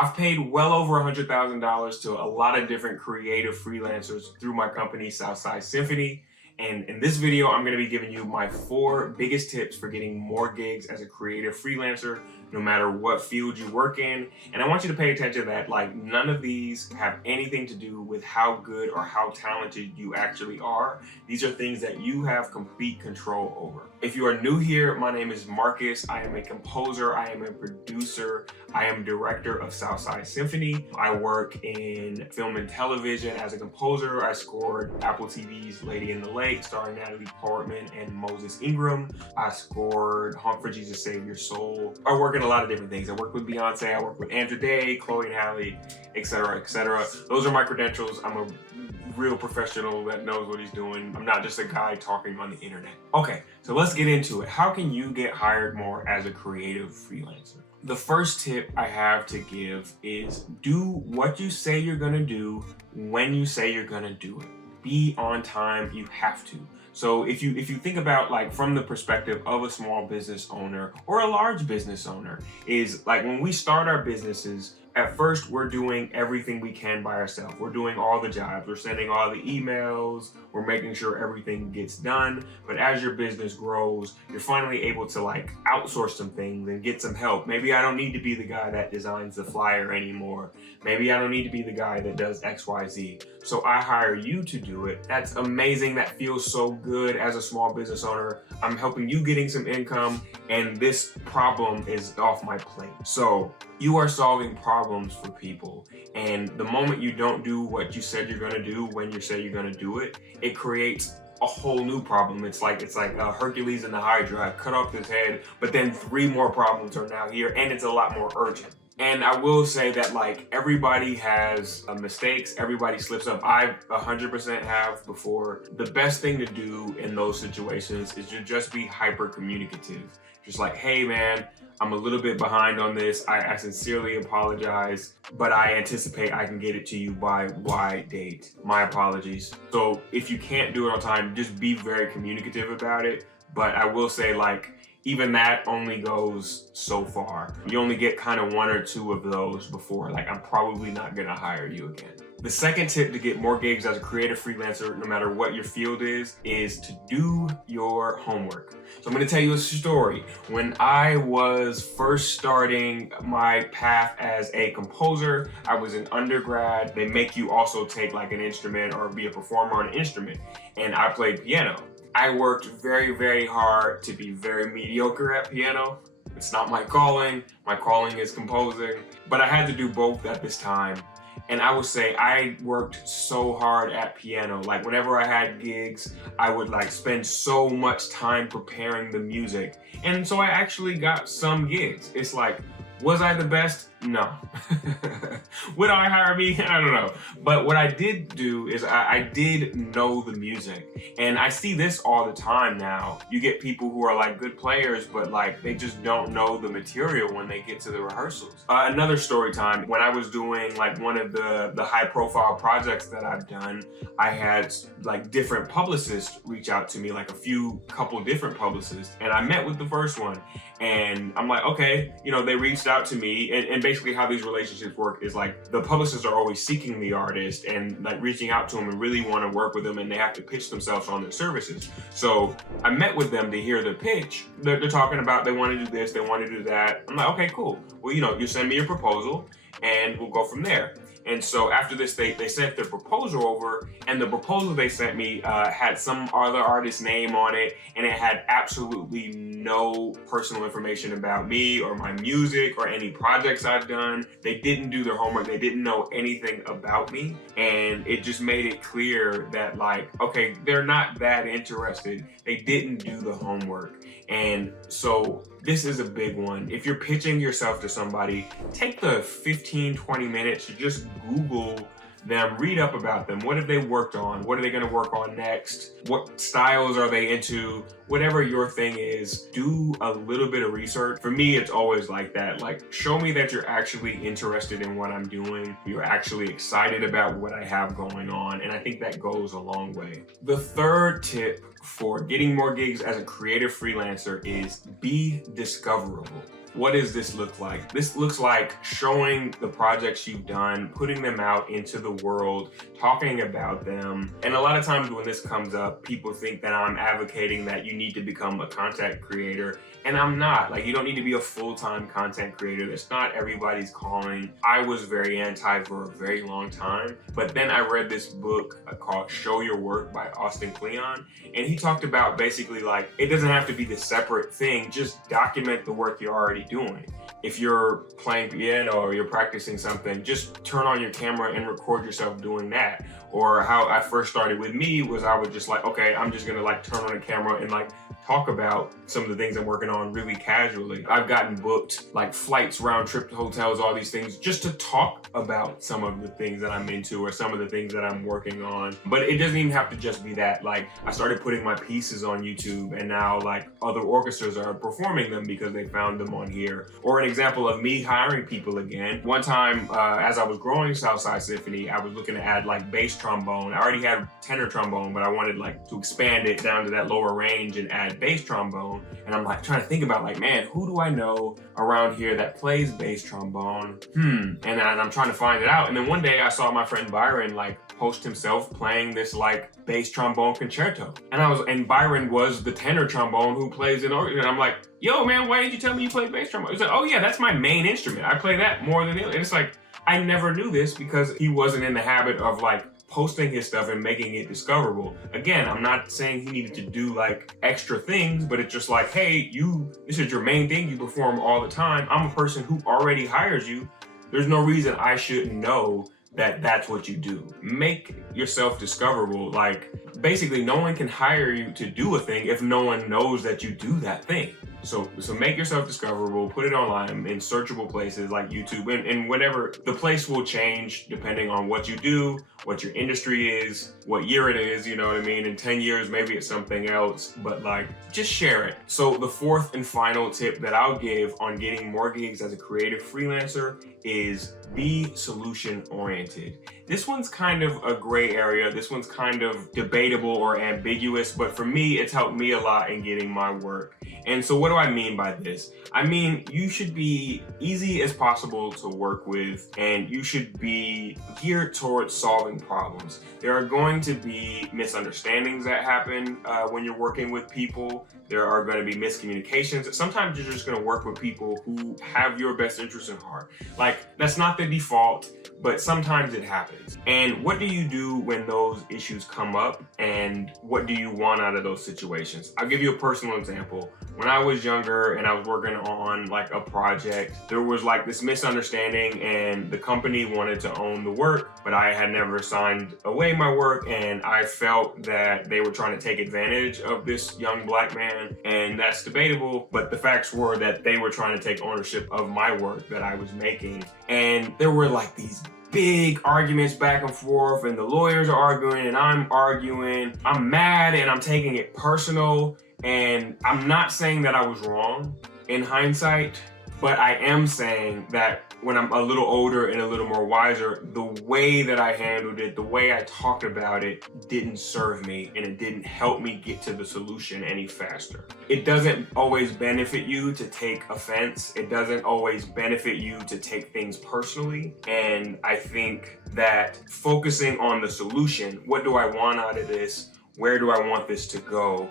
I've paid well over $100,000 to a lot of different creative freelancers through my company, Southside Symphony. And in this video, I'm going to be giving you my 4 biggest tips for getting more gigs as a creative freelancer, no matter what field you work in. And I want you to pay attention that none of these have anything to do with how good or how talented you actually are. These are things that you have complete control over. If you are new here, my name is Marcus. I am a composer. I am a producer. I am director of Southside Symphony. I work in film and television as a composer. I scored Apple TV's Lady in the Lake, starring Natalie Portman and Moses Ingram. I scored Hunt for Jesus Save Your Soul. I work in a lot of different things. I work with Beyonce. I work with Andrew Day, Chloe and Halle, etc., etc. Those are my credentials. I'm a real professional that knows what he's doing. I'm not just a guy talking on the internet. Okay, so let's get into it. How can you get hired more as a creative freelancer? The first tip I have to give is do what you say you're gonna do when you say you're gonna do it. Be on time, you have to. So if you think about from the perspective of a small business owner or a large business owner, is when we start our businesses, at first we're doing everything we can by ourselves. We're doing all the jobs, we're sending all the emails, we're making sure everything gets done. But as your business grows, you're finally able to outsource some things and get some help. Maybe I don't need to be the guy that designs the flyer anymore. Maybe I don't need to be the guy that does XYZ. So I hire you to do it. That's amazing. That feels so good as a small business owner. I'm helping you getting some income, and this problem is off my plate. So you are solving problems for people. And the moment you don't do what you said you're gonna do when you say you're gonna do it, it creates a whole new problem. It's like Hercules and the Hydra. I cut off his head, but then 3 more problems are now here, and it's a lot more urgent. And I will say that everybody has mistakes, everybody slips up. I 100% have before. The best thing to do in those situations is to just be hyper communicative. Just hey man, I'm a little bit behind on this. I sincerely apologize, but I anticipate I can get it to you by Y date. My apologies. So if you can't do it on time, just be very communicative about it. But I will say even that only goes so far. You only get kind of 1 or 2 of those before I'm probably not gonna hire you again. The second tip to get more gigs as a creative freelancer, no matter what your field is to do your homework. So I'm gonna tell you a story. When I was first starting my path as a composer, I was an undergrad. They make you also take an instrument or be a performer on an instrument. And I played piano. I worked very, very hard to be very mediocre at piano. It's not my calling. My calling is composing, but I had to do both at this time. And I would say I worked so hard at piano. Whenever I had gigs, I would spend so much time preparing the music. And so I actually got some gigs. It's was I the best? No. Would I hire me? I don't know. But what I did do is I did know the music. And I see this all the time now. You get people who are good players, but they just don't know the material when they get to the rehearsals. Another story time, when I was doing one of the high profile projects that I've done, I had different publicists reach out to me, couple different publicists. And I met with the first one. And I'm okay, they reached out to me, and basically how these relationships work is the publicists are always seeking the artist and reaching out to them and really want to work with them, and they have to pitch themselves on their services. So I met with them to hear the pitch. They're talking about they want to do this, they want to do that. I'm okay, cool. Well, you send me your proposal and we'll go from there. And so after this, they sent their proposal over, and the proposal they sent me had some other artist's name on it, and it had absolutely no personal information about me or my music or any projects I've done. They didn't do their homework. They didn't know anything about me, and it just made it clear that okay, they're not that interested. They didn't do the homework. And so this is a big one. If you're pitching yourself to somebody, take the 15-20 minutes to just Google them, read up about them. What have they worked on? What are they going to work on next? What styles are they into? Whatever your thing is, do a little bit of research. For me, it's always like that. Show me that you're actually interested in what I'm doing. You're actually excited about what I have going on. And I think that goes a long way. The third tip for getting more gigs as a creative freelancer is be discoverable. what does this look like? This looks like showing the projects you've done, putting them out into the world, talking about them. And a lot of times when this comes up, people think that I'm advocating that you need to become a content creator. And I'm not. Like, you don't need to be a full-time content creator. That's not everybody's calling. I was very anti for a very long time. But then I read this book called Show Your Work by Austin Kleon. And he talked about basically like, it doesn't have to be this separate thing. Just document the work you're already doing. If you're playing piano or you're practicing something, just turn on your camera and record yourself doing that. Or how I first started with me was I was just like, okay, I'm just gonna like turn on the camera and like talk about some of the things I'm working on really casually. I've gotten booked like flights, round trip to hotels, all these things just to talk about some of the things that I'm into or some of the things that I'm working on. But it doesn't even have to just be that. Like, I started putting my pieces on YouTube and now like other orchestras are performing them because they found them on here. Or an example of me hiring people again. One time, as I was growing Southside Symphony, I was looking to add like bass trombone. I already had tenor trombone, but I wanted like to expand it down to that lower range and add bass trombone. And I'm like trying to think about like, man, who do I know around here that plays bass trombone? And I'm trying to find it out. And then one day I saw my friend Byron like post himself playing this like bass trombone concerto. And Byron was the tenor trombone who plays in organ. And I'm like, yo man, why didn't you tell me you play bass trombone? He's like, oh yeah, that's my main instrument. I play that more than the other. And it's like, I never knew this because he wasn't in the habit of like posting his stuff and making it discoverable. Again, I'm not saying he needed to do like extra things, but it's just like, hey, this is your main thing, you perform all the time. I'm a person who already hires you. There's no reason I shouldn't know that that's what you do. Make yourself discoverable. Like, basically no one can hire you to do a thing if no one knows that you do that thing. So make yourself discoverable, put it online in searchable places like YouTube and whatever. The place will change depending on what you do, what your industry is, what year it is, you know what I mean? In 10 years, maybe it's something else, but like, just share it. So the fourth and final tip that I'll give on getting more gigs as a creative freelancer is be solution oriented. This one's kind of a gray area. This one's kind of debatable or ambiguous, but for me, it's helped me a lot in getting my work. And so what do I mean by this? I mean, you should be easy as possible to work with, and you should be geared towards solving problems. There are going to be misunderstandings that happen when you're working with people. There are going to be miscommunications. Sometimes you're just going to work with people who have your best interest in heart. Like, that's not the default, but sometimes it happens. And what do you do when those issues come up, and what do you want out of those situations? I'll give you a personal example. When I was younger and I was working on like a project, there was like this misunderstanding and the company wanted to own the work, but I had never signed away my work, and I felt that they were trying to take advantage of this young black man, and that's debatable, but the facts were that they were trying to take ownership of my work that I was making. And there were like these big arguments back and forth, and the lawyers are arguing and I'm arguing. I'm mad and I'm taking it personal. And I'm not saying that I was wrong in hindsight, but I am saying that when I'm a little older and a little more wiser, the way that I handled it, the way I talked about it didn't serve me, and it didn't help me get to the solution any faster. It doesn't always benefit you to take offense. It doesn't always benefit you to take things personally. And I think that focusing on the solution, what do I want out of this? Where do I want this to go?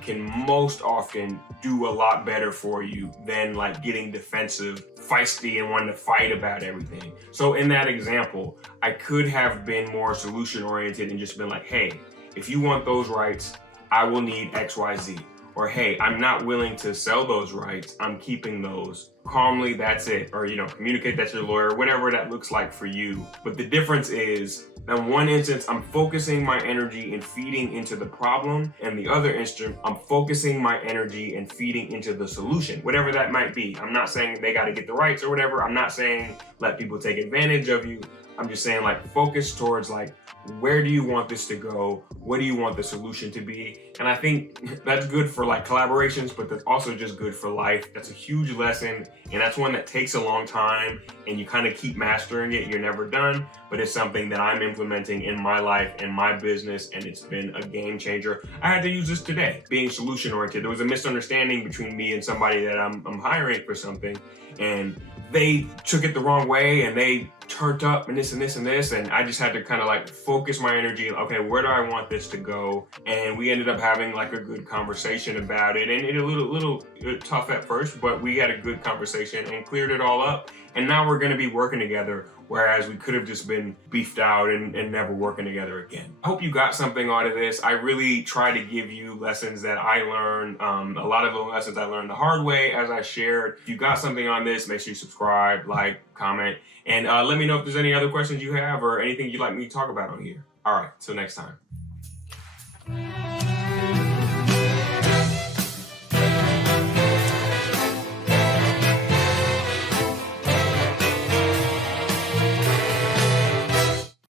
Can most often do a lot better for you than like getting defensive, feisty, and wanting to fight about everything. So in that example, I could have been more solution oriented and just been like, hey, if you want those rights, I will need X, Y, Z. Or hey, I'm not willing to sell those rights, I'm keeping those. Calmly, that's it. Or, communicate that to your lawyer, whatever that looks like for you. But the difference is, in one instance, I'm focusing my energy and feeding into the problem. And the other instance, I'm focusing my energy and feeding into the solution, whatever that might be. I'm not saying they got to get the rights or whatever. I'm not saying let people take advantage of you. I'm just saying like focus towards like, where do you want this to go? What do you want the solution to be? And I think that's good for like collaborations, but that's also just good for life. That's a huge lesson And that's one that takes a long time and you kind of keep mastering it. You're never done, but it's something that I'm implementing in my life and my business, and it's been a game changer. I had to use this today. Being solution oriented, there was a misunderstanding between me and somebody that I'm hiring for something, and they took it the wrong way and they turned up and this and this and this, and I just had to kind of like focus my energy. Okay, where do I want this to go? And we ended up having like a good conversation about it, and it a little tough at first, but we had a good conversation and cleared it all up. And now we're going to be working together, whereas we could have just been beefed out and never working together again. I hope you got something out of this. I really try to give you lessons that I learned. A lot of the lessons I learned the hard way, as I shared. If you got something on this, make sure you subscribe, like, comment, and let me know if there's any other questions you have or anything you'd like me to talk about on here. All right, till next time.